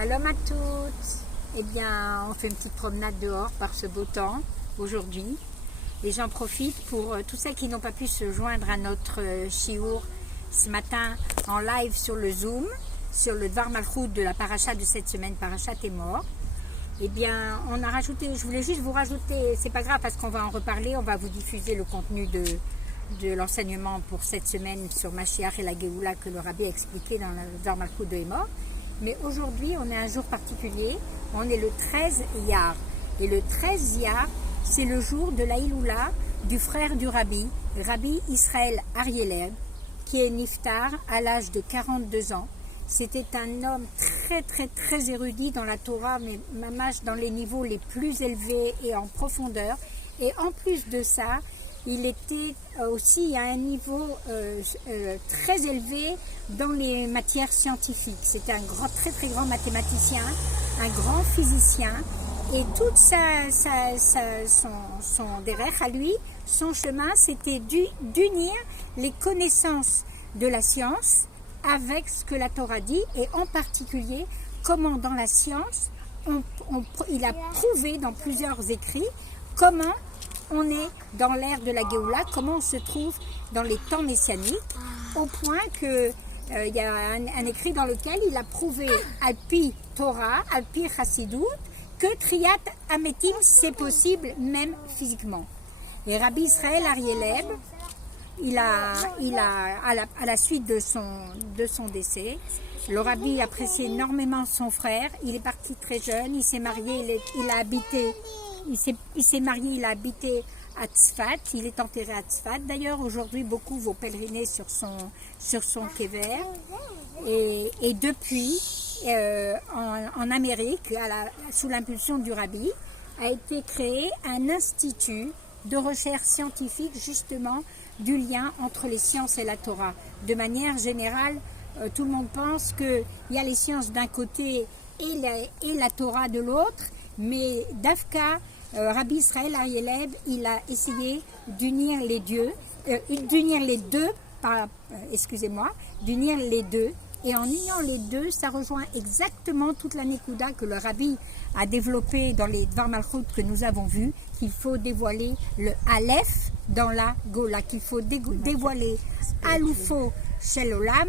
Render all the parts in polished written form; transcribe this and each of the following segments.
Shalom à toutes. Eh bien, on fait une petite promenade dehors par ce beau temps aujourd'hui. Et j'en profite pour tous ceux qui n'ont pas pu se joindre à notre shiur ce matin en live sur le Zoom, sur le Dvar Malchut de la paracha de cette semaine, Parashat Emor. Eh bien, on a rajouté, je voulais juste vous rajouter, c'est pas grave parce qu'on va en reparler, on va vous diffuser le contenu de l'enseignement pour cette semaine sur Mashiach et la Géoula que le Rabbi a expliqué dans le Dvar Malchut de Emor. Mais aujourd'hui, on est un jour particulier, on est le 13 Iyar. Et le 13 Iyar, c'est le jour de la Iloula du frère du Rabbi, Rabbi Israël Arieleb, qui est niftar à l'âge de 42 ans. C'était un homme très érudit dans la Torah, mais mamash dans les niveaux les plus élevés et en profondeur. Et en plus de ça, il était aussi à un niveau très élevé dans les matières scientifiques. C'était un très grand mathématicien, un grand physicien, et tout son derrière à lui, son chemin, c'était d'unir les connaissances de la science avec ce que la Torah dit, et en particulier comment dans la science, il a prouvé dans plusieurs écrits comment on est dans l'ère de la Géoula, comment on se trouve dans les temps messianiques, au point que il y a un écrit dans lequel il a prouvé Alpi Torah, Alpi Chassidut, que Triat Ametim c'est possible même physiquement. Et Rabbi Israël Arieleb, à la suite de son décès, le Rabbi appréciait énormément son frère. Il est parti très jeune, il s'est marié, il s'est marié, il a habité à Tzfat, il est enterré à Tzfat. D'ailleurs, aujourd'hui, beaucoup vont pèleriner sur son kéver. Et depuis, en Amérique, sous l'impulsion du Rabbi, a été créé un institut de recherche scientifique, justement, du lien entre les sciences et la Torah. De manière générale, tout le monde pense qu'il y a les sciences d'un côté et la Torah de l'autre, mais Dafka, Rabbi Israël Arieleb, il a essayé d'unir les deux, et en uniant les deux, ça rejoint exactement toute la Nekuda que le Rabbi a développée dans les Dvar Malchut que nous avons vus, qu'il faut dévoiler le Aleph dans la Gola, qu'il faut dévoiler Aloufo Shel Olam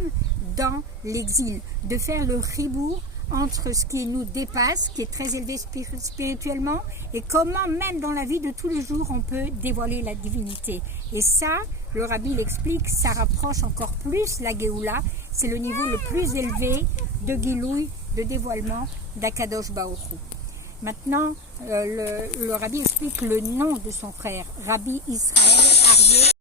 dans l'exil, de faire le ribour entre ce qui nous dépasse, qui est très élevé spirituellement, et comment même dans la vie de tous les jours on peut dévoiler la divinité. Et ça, le Rabbi l'explique, ça rapproche encore plus la Géoula, c'est le niveau le plus élevé de Gilouï, de dévoilement d'Akadosh Baruch Hu. Maintenant, le Rabbi explique le nom de son frère, Rabbi Israël Arieleb.